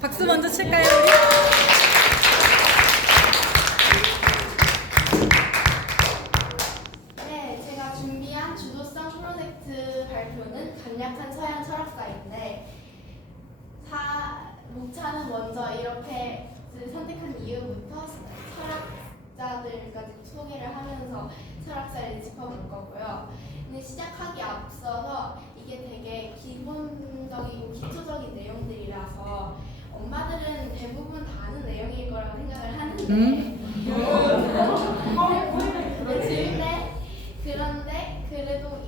박수 먼저 칠까요, 우리? 네, 제가 준비한 주도성 프로젝트 발표는 간략한 서양 철학사인데 목차는 먼저 이렇게 선택한 이유부터 철학자들까지 소개를 하면서 철학사를 짚어볼 거고요. 근데 시작하기 앞서서 이게 되게 기본적이고 기초적인 내용들이라서 엄마들은 대부분 다 아는 내용일 거라고 생각을 하는데 그런데 그래도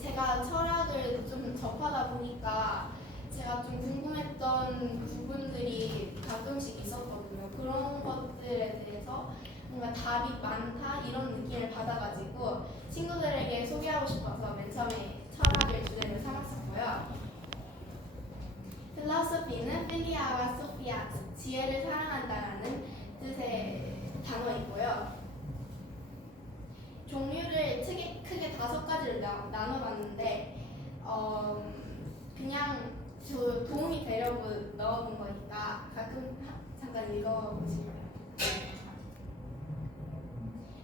제가 철학을 좀 접하다 보니까 제가 좀 궁금했던 부분들이 가끔씩 있었거든요. 그런 것들에 대해서 뭔가 답이 많다 이런 느낌을 받아가지고 친구들에게 소개하고 싶어서 맨 처음에 철학을 주제로 삼았었고요. 필로소피는 필리아와 소피아, 지혜를 사랑한다라는 뜻의 단어이고요. 종류를 크게 5가지를 나눠봤는데 그냥 도움이 되려고 넣어본 거니까 가끔 잠깐 읽어보실까요?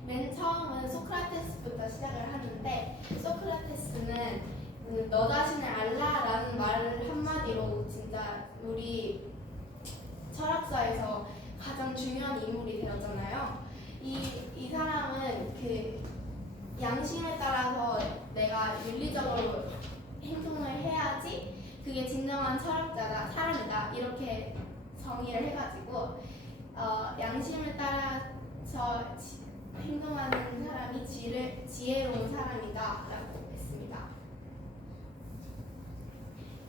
맨 처음은 소크라테스부터 시작을 하는데 소크라테스는 너 자신을 알라라는 말을 한마디로 진짜 우리 철학사에서 가장 중요한 인물이 되었잖아요. 이 사람은 그 양심에 따라서 내가 윤리적으로 행동을 해야지 그게 진정한 철학자다, 사람이다 이렇게 정의를 해가지고 양심을 따라서 행동하는 사람이 지혜로운 사람이다라고 했습니다.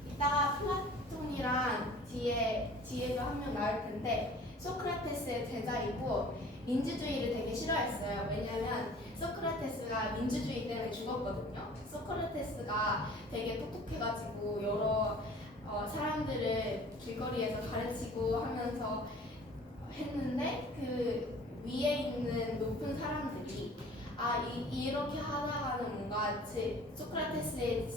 이따가 플라톤이랑 뒤에도 한 명 나올 텐데 소크라테스의 제자이고 민주주의를 되게 싫어했어요. 왜냐하면 소크라테스가 민주주의 때문에 죽었거든요. 소크라테스가 되게 똑똑해가지고 여러 사람들을 길거리에서 가르치고 하면서 했는데 그 위에 있는 높은 사람들이 이렇게 하다가는 뭔가 소크라테스의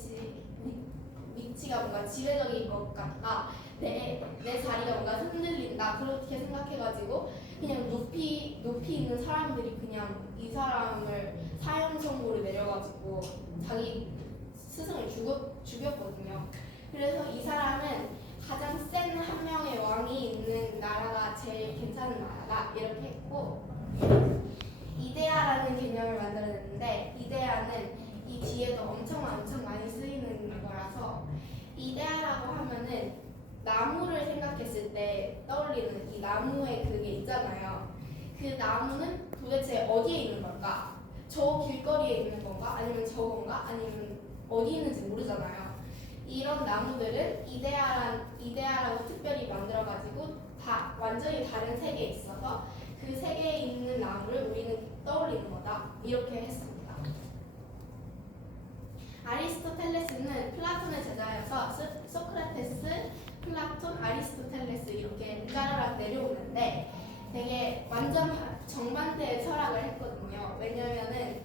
위치가 뭔가 지배적인 것 같다. 내 자리가 뭔가 흔들린다. 그렇게 생각해가지고 그냥 높이 있는 사람들이 그냥 이 사람을 사형 선고를 내려가지고 자기 스승을 죽였거든요. 그래서 이 사람은 가장 센 한 명의 왕이 있는 나라가 제일 괜찮은 나라다 이렇게 했고 이데아라는 개념을 만들어냈는데 이데아는 이 뒤에도 엄청 많이 쓰이는 거라서 이데아라고 하면은 나무를 생각했을 때 떠올리는 이 나무의 그게 있잖아요. 그 나무는 도대체 어디에 있는 걸까? 저 길거리에 있는 건가? 아니면 저건가? 아니면 어디 있는지 모르잖아요. 이런 나무들은 이데아라고 특별히 만들어가지고 다 완전히 다른 세계에 있어서 그 세계에 있는 나무를 우리는 떠올리는 거다. 이렇게 했습니다. 아리스토텔레스는 플라톤의 제자여서 소크라테스, 플라톤, 아리스토텔레스 이렇게 자르락 내려오는데 되게 완전 정반대의 철학을 했거든요. 왜냐면은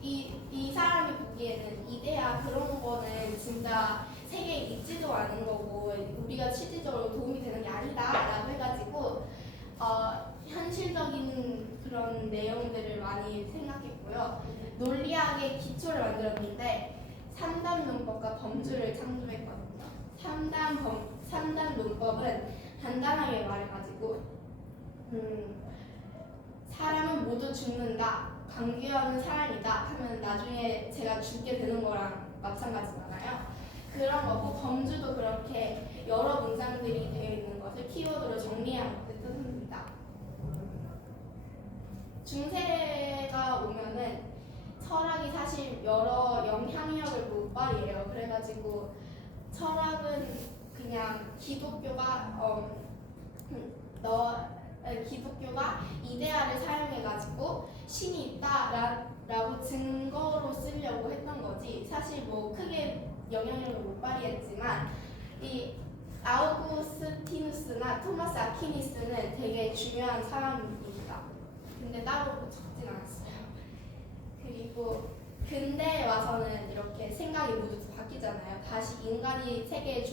이 사람이 보기에는 이데아 그런 거는 진짜 세계에 있지도 않은 거고 우리가 실질적으로 도움이 되는 게 아니다라고 해가지고 현실적인 그런 내용들을 많이 생각했고요. 논리학의 기초를 만들었는데 3단 논법과 범주를 창조했거든요. 3단 논법은 간단하게 말해가지고 사람은 모두 죽는다. 강규하는 사람이다 하면 나중에 제가 죽게 되는 거랑 마찬가지잖아요. 그런 거고 범주도 그렇게 여러 문장들이 되어 있는 것을 키워드로 정리한 것을 뜻합니다. 중세가 오면은 철학이 사실 여러 영향력을 못 발휘해요. 그래가지고 철학은 그냥 기독교가 이데아를 사용해가지고 신이 있다라고 증거로 쓰려고 했던 거지 사실 뭐 크게 영향력을 못 발휘했지만 이 아우구스티누스나 토마스 아퀴니스는 되게 중요한 사람입니다. 근데 따로 적진 않았어요. 그리고 근대에 와서는 이렇게 생각이 모두 바뀌잖아요. 다시 인간이 세계의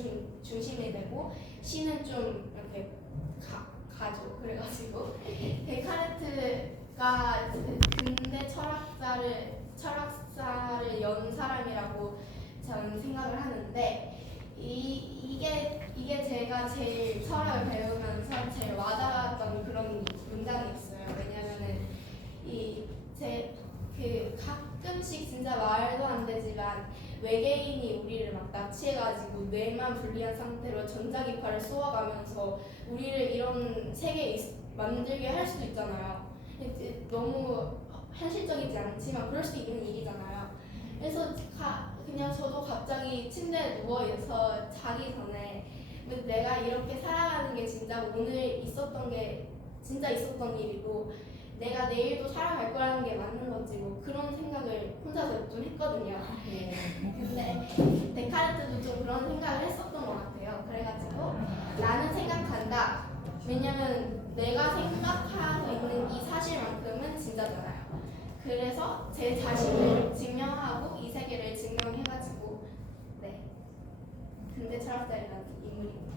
중심이 되고 신은 좀 이렇게 가죠. 그래가지고 데카르트가 근대 철학사를 연 사람이라고 저는 생각을 하는데 이게 제가 제일 철학을 배우면서 제일 와닿았던 그런 문장이 있어요. 왜냐면은 가끔씩 진짜 말도 안 되지만 외계인이 우리를 막 납치해가지고 뇌만 분리한 상태로 전자기파를 쏘아가면서 우리를 이런 세계에 만들게 할 수도 있잖아요. 너무 현실적이지 않지만 그럴 수도 있는 일이잖아요. 그래서 그냥 저도 갑자기 침대에 누워있어 자기 전에 내가 이렇게 살아가는 게 진짜 오늘 있었던 게 진짜 있었던 일이고 내가 내일도 살아갈 거라는 게 맞는 건지 뭐 그런 생각을 혼자서 좀 했거든요. 근데 데카르트도 좀 그런 생각을 했었던 것 같아요. 그래가지고 나는 생각한다. 왜냐면 내가 생각하고 있는 이 사실만큼은 진짜잖아요. 그래서 제 자신을 증명하고 이 세계를 증명해가지고 네 근대 철학자라는 인물입니다.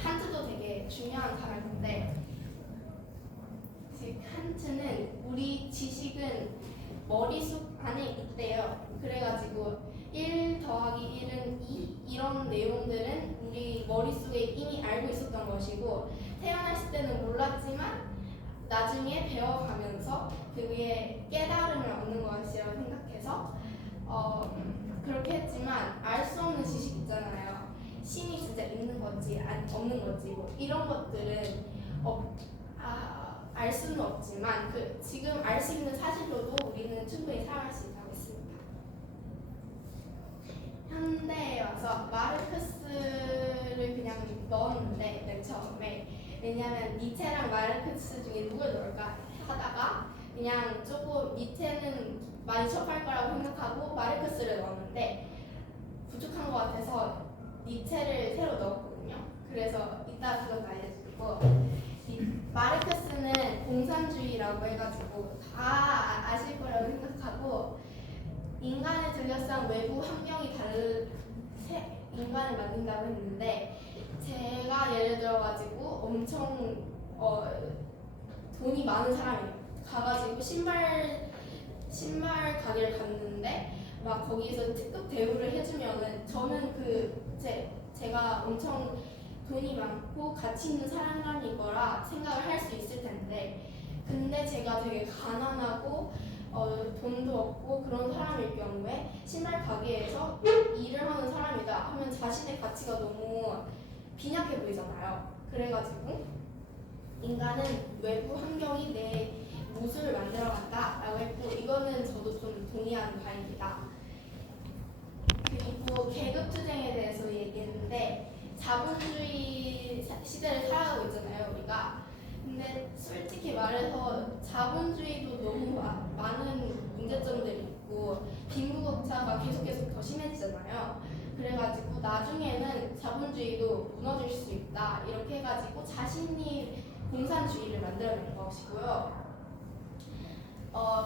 칸트도 되게 중요한 사람인데 칸트는 우리 지식은 머릿속 안에 있대요. 그래가지고 1 더하기 1은 2 이런 내용들은 우리 머릿속에 이미 알고 있었던 것이고 태어났을 때는 몰랐지만 나중에 배워가면서 그 위에 깨달음을 얻는 것이라고 생각해서 그렇게 했지만 알 수 없는 지식 있잖아요. 신이 진짜 있는 건지 없는 건지 뭐 이런 것들은 알 수는 없지만 지금 알 수 있는 사실로도 우리는 충분히 살아갈 수 있다고 했습니다. 현대에 와서 마르크스를 그냥 넣었는데 맨 처음에 왜냐면 니체랑 마르크스 중에 누굴 넣을까 하다가 그냥 조금 니체는 많이 척할 거라고 생각하고 마르크스를 넣었는데 부족한 것 같아서 니체를 새로 넣었거든요. 그래서 이따 그것도 알려드리고 마르크스는 공산주의라고 해가지고 다 아실 거라고 생각하고 인간의 전략상 외부 환경이 인간을 만든다고 했는데 제가 예를 들어가지고 엄청 돈이 많은 사람이 가가지고 신발 가게를 갔는데 막 거기에서 특급 대우를 해주면은 저는 제가 엄청 돈이 많고 가치 있는 사람인 거라 생각을 할 수 있을 텐데 근데 제가 되게 가난하고 돈도 없고 그런 사람일 경우에 신발 가게에서 일을 하는 사람이다 하면 자신의 가치가 너무 빈약해 보이잖아요. 그래가지고 인간은 외부 환경이 내 모습을 만들어간다라고 했고 이거는 저도 좀 동의하는 바입니다. 그리고 계급투쟁에 대해서 얘기했는데 자본주의 시대를 살아가고 있잖아요 우리가. 근데 솔직히 말해서 자본주의도 너무 많은 문제점들이 있고 빈부격차가 계속 더 심해지잖아요. 그래가지고 나중에는 자본주의도 무너질 수 있다 이렇게 해가지고 자신이 공산주의를 만들어낸 것이고요.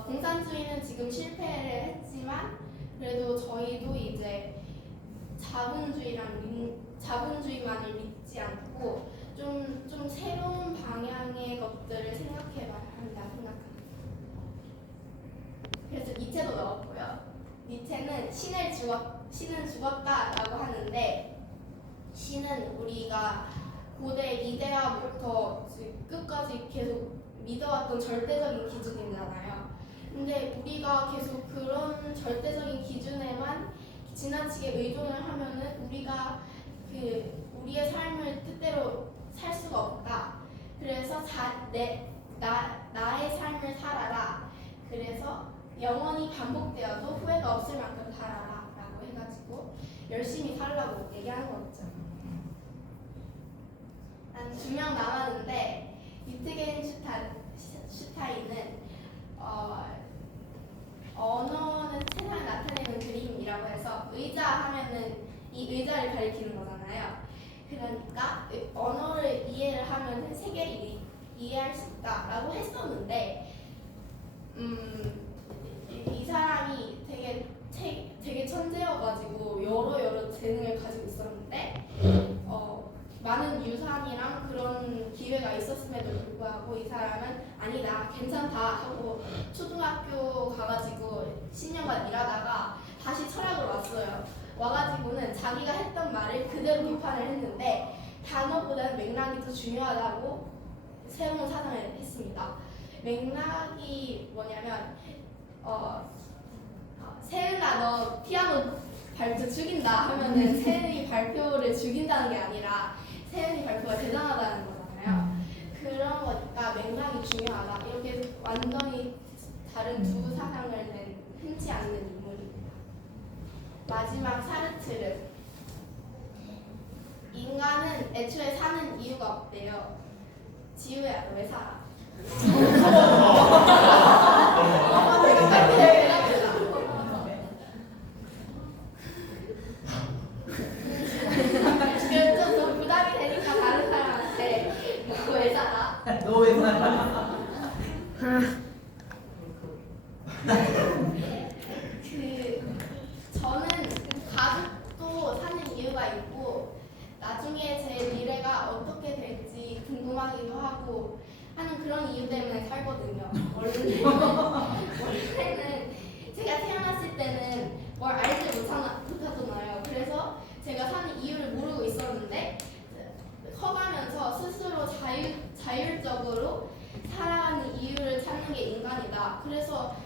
공산주의는 지금 실패를 했지만 그래도 저희도 이제 자본주의만을 믿지 않고 좀 새로운 방향의 것들을 생각해봐야 한다 생각합니다. 그래서 니체도 넣었고요. 니체는 신은 죽었다라고 하는데 신은 우리가 고대 이데아부터 끝까지 계속 믿어왔던 절대적인 기준이잖아요. 근데 우리가 계속 그런 절대적인 기준에만 지나치게 의존을 하면은 우리가 우리의 삶을 뜻대로 살 수가 없다. 그래서 나의 삶을 살아라. 그래서 영원히 반복되어도 후회가 없을 만큼 살아라 라고 해가지고 열심히 살라고 얘기하는 거죠. 한 2명 남았는데 위트겐슈타인은 언어는 세상을 나타내는 그림이라고 해서 의자 하면은 이 의자를 가리키는 거잖아요. 그러니까 언어를 이해를 하면 세계를 이해할 수 있다라고 했었는데 사람이 되게 천재여가지고 여러 재능을 가지고 있었는데 많은 유산이랑 그런 기회가 있었음에도 불구하고 이 사람은 아니다 괜찮다 하고 초등학교 가가지고 10년간 일하다가 다시 철학으로 왔어요. 와가지고는 자기가 했던 말을 그대로 비판을 했는데 단어보다는 맥락이 더 중요하다고 새로운 사상을 했습니다. 맥락이 뭐냐면 세은아 너 피아노 발표 죽인다 하면은 세은이 발표를 죽인다는 게 아니라 세은이 발표가 대단하다는 거잖아요. 그런 거니까 맥락이 중요하다. 이렇게 완전히 다른 두 사상을 낸 흔치 않는 인물입니다. 마지막 사르트르. 인간은 애초에 사는 이유가 없대요. 지우야 너 왜 살아? 좀 부담이 되니까 다른 사람한테 너 왜 살아? 너 왜 살아? 저는 가족도 사는 이유가 있고 나중에 제 미래가 어떻게 될지 궁금하기도 하고 하는 그런 이유 때문에 살거든요. 원래는 제가 태어났을 때는 뭘 알지 못하잖아요. 그래서 제가 사는 이유를 모르고 있었는데 커가면서 스스로 자율적으로 살아가는 이유를 찾는 게 인간이다. 그래서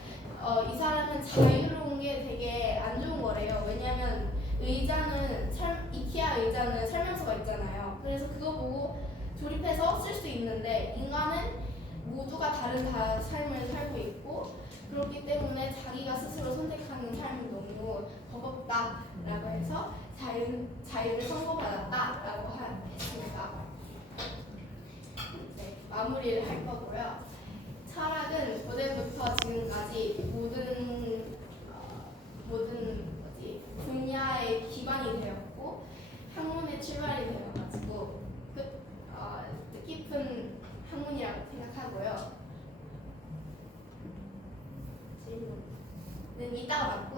이 사람은 자유로운 게 되게 안 좋은 거래요. 왜냐면 이케아 의자는 설명서가 있잖아요. 그래서 그거 보고 조립해서 쓸 수 있는데 인간은 모두가 다른 삶을 살고 있고 그렇기 때문에 자기가 스스로 선택하는 삶이 너무 버겁다라고 해서 자유를 선고받았다라고 했습니다. 네, 마무리를 할 거고요. 철학은 고대부터 지금까지 모든 분야의 기반이 되었고 학문의 출발이 되어가지고 뜻깊은 학문이라고 생각하고요. 질문은 이따가